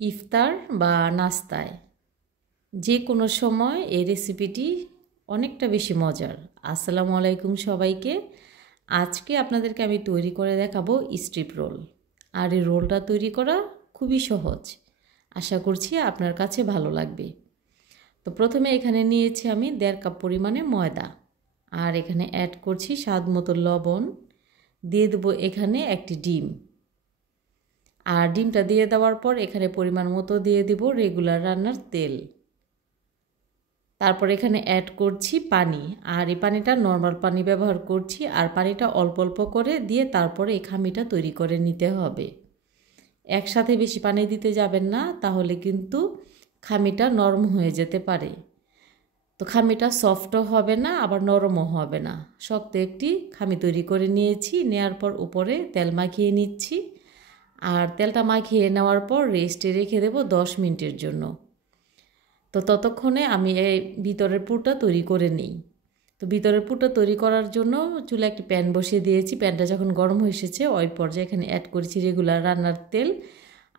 ইফতার বা নাস্তায় যে কোনো সময় এই রেসিপিটি অনেকটা বেশি মজার। আসসালামু আলাইকুম সবাইকে। আজকে আপনাদেরকে আমি তৈরি করে দেখাবো স্ট্রিপ রোল। আর এই রোলটা তৈরি করা খুবই সহজ, আশা করছি আপনার কাছে ভালো লাগবে। তো প্রথমে এখানে নিয়েছি আমি 1.5 কাপ পরিমাণে ময়দা, আর এখানে অ্যাড করছি স্বাদ মতো লবণ, দিয়ে দেবো এখানে একটি ডিম। আর ডিমটা দিয়ে দেওয়ার পর এখানে পরিমাণ মতো দিয়ে দিব রেগুলার রান্নার তেল। তারপর এখানে অ্যাড করছি পানি, আর এই পানিটা নর্মাল পানি ব্যবহার করছি। আর পানিটা অল্প অল্প করে দিয়ে তারপরে এই খামিটা তৈরি করে নিতে হবে। একসাথে বেশি পানি দিতে যাবেন না, তাহলে কিন্তু খামিটা নরম হয়ে যেতে পারে। তো খামিটা সফটও হবে না, আবার নরমও হবে না, শক্ত একটি খামি তৈরি করে নিয়েছি। নেওয়ার পর উপরে তেল মাখিয়ে নিচ্ছি। আর তেলটা মাখিয়ে নেওয়ার পর রেস্টে রেখে দেব 10 মিনিটের জন্য। তো ততক্ষণে আমি এই ভিতরের পুরটা তৈরি করে নিই। তো ভিতরের পুরটা তৈরি করার জন্য চুলে একটি প্যান বসিয়ে দিয়েছি। প্যানটা যখন গরম হয়ে এসেছে ওই পর্যায়ে এখানে অ্যাড করেছি রেগুলার রান্নার তেল।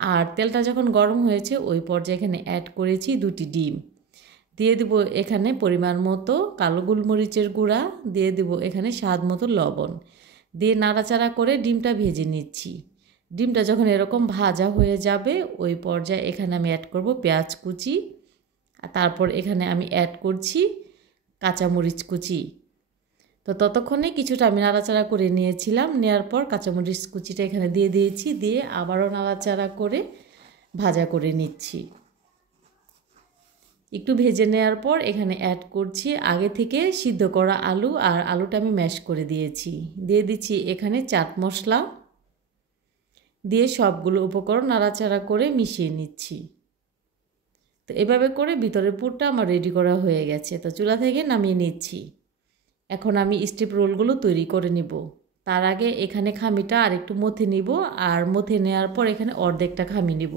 আর তেলটা যখন গরম হয়েছে ওই পর্যায়ে এখানে অ্যাড করেছি 2টি ডিম। দিয়ে দেব এখানে পরিমাণ মতো কালো গোলমরিচের গুঁড়া, দিয়ে দেব এখানে স্বাদ মতো লবণ, দিয়ে নাড়াচাড়া করে ডিমটা ভেজে নিচ্ছি। ডিমটা যখন এরকম ভাজা হয়ে যাবে ওই পর্যায়ে এখানে আমি অ্যাড করব পেঁয়াজ কুচি, আর তারপর এখানে আমি অ্যাড করছি কাঁচামরিচ কুচি। তো ততক্ষণে কিছুটা আমি নাড়াচাড়া করে নিয়েছিলাম। নেওয়ার পর কাঁচামরিচ কুচিটা এখানে দিয়ে দিয়েছি, দিয়ে আবারও নাড়াচাড়া করে ভাজা করে নিচ্ছি। একটু ভেজে নেওয়ার পর এখানে অ্যাড করছি আগে থেকে সিদ্ধ করা আলু, আর আলুটা আমি ম্যাশ করে দিয়েছি। দিয়ে দিচ্ছি এখানে চাট মশলা, দিয়ে সবগুলো উপকরণ নাড়াচাড়া করে মিশিয়ে নিচ্ছি। তো এভাবে করে ভিতরের পুরটা আমার রেডি করা হয়ে গেছে। তো চুলা থেকে নামিয়ে নিচ্ছি। এখন আমি স্ট্রিপ রোলগুলো তৈরি করে নিব। তার আগে এখানে খামিটা আর একটু মথে নিব, আর মথে নেওয়ার পর এখানে অর্ধেকটা খামি নিব।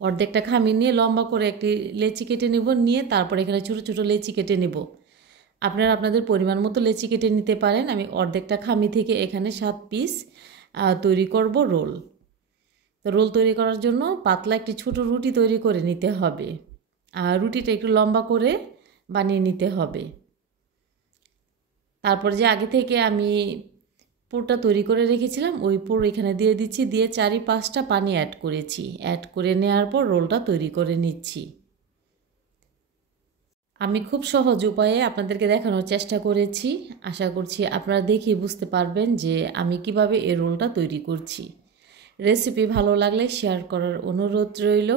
অর্ধেকটা খামি নিয়ে লম্বা করে একটি লেচি কেটে নেব, নিয়ে তারপর এখানে ছোটো ছোটো লেচি কেটে নেব। আপনারা আপনাদের পরিমাণ মতো লেচি কেটে নিতে পারেন। আমি অর্ধেকটা খামি থেকে এখানে 7 পিস তৈরি করব রোল। তো রোল তৈরি করার জন্য পাতলা একটি ছোট রুটি তৈরি করে নিতে হবে, আর রুটিটা একটু লম্বা করে বানিয়ে নিতে হবে। তারপর যে আগে থেকে আমি পুরটা তৈরি করে রেখেছিলাম ওই পুর এখানে দিয়ে দিচ্ছি, দিয়ে 4-5টা পানি অ্যাড করেছি। অ্যাড করে নেওয়ার পর রোলটা তৈরি করে নিচ্ছি। আমি খুব সহজ উপায়ে আপনাদেরকে দেখানোর চেষ্টা করেছি। আশা করছি আপনারা দেখে বুঝতে পারবেন যে আমি কিভাবে এই রোলটা তৈরি করছি। রেসিপি ভালো লাগলে শেয়ার করার অনুরোধ রইল।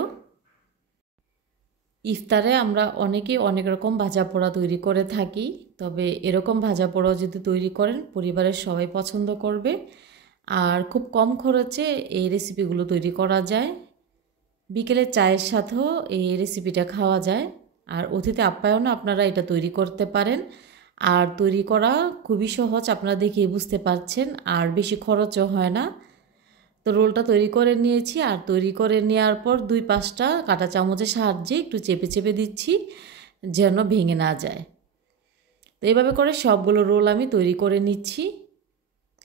ইফতারে আমরা অনেকেই অনেক রকম ভাজা পোড়া তৈরি করে থাকি, তবে এরকম ভাজা পোড়াও যদি তৈরি করেন পরিবারের সবাই পছন্দ করবে। আর খুব কম খরচে এই রেসিপিগুলো তৈরি করা যায়। বিকেলে চায়ের সাথেও এই রেসিপিটা খাওয়া যায়। আর অতিথি আপ্যায়নও আপনারা এটা তৈরি করতে পারেন। আর তৈরি করা খুবই সহজ, আপনারা দেখে বুঝতে পারছেন, আর বেশি খরচও হয় না। তো রোলটা তৈরি করে নিয়েছি, আর তৈরি করে নেওয়ার পর 2-5টা কাঁটা চামচের সাহায্যে একটু চেপে চেপে দিচ্ছি যেন ভেঙে না যায়। তো এইভাবে করে সবগুলো রোল আমি তৈরি করে নিচ্ছি।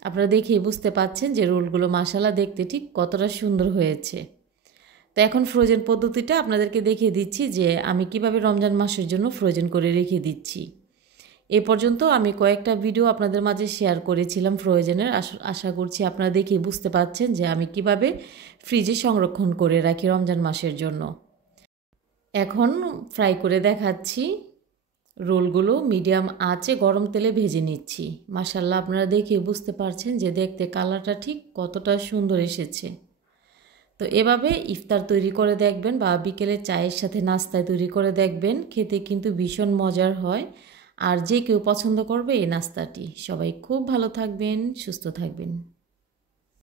আপনারা দেখেই বুঝতে পাচ্ছেন যে রোলগুলো মাশাআল্লাহ দেখতে ঠিক কতটা সুন্দর হয়েছে। তো এখন ফ্রোজেন পদ্ধতিটা আপনাদেরকে দেখিয়ে দিচ্ছি যে আমি কিভাবে রমজান মাসের জন্য ফ্রোজেন করে রেখে দিচ্ছি। এ পর্যন্ত আমি কয়েকটা ভিডিও আপনাদের মাঝে শেয়ার করেছিলাম ফ্রোজেনের। আশা করছি আপনারা দেখে বুঝতে পারছেন যে আমি কিভাবে ফ্রিজে সংরক্ষণ করে রাখি রমজান মাসের জন্য। এখন ফ্রাই করে দেখাচ্ছি। রোলগুলো মিডিয়াম আঁচে গরম তেলে ভেজে নিচ্ছি। মাশাআল্লাহ আপনারা দেখে বুঝতে পারছেন যে দেখতে কালারটা ঠিক কতটা সুন্দর এসেছে। তো এভাবে ইফতার তৈরি করে দেখবেন বা বিকেলে চায়ের সাথে নাস্তায় তৈরি করে দেখবেন, খেতে কিন্তু ভীষণ মজার হয়। আর যে কেউ পছন্দ করবে এই নাস্তাটি। সবাই খুব ভালো থাকবেন, সুস্থ থাকবেন।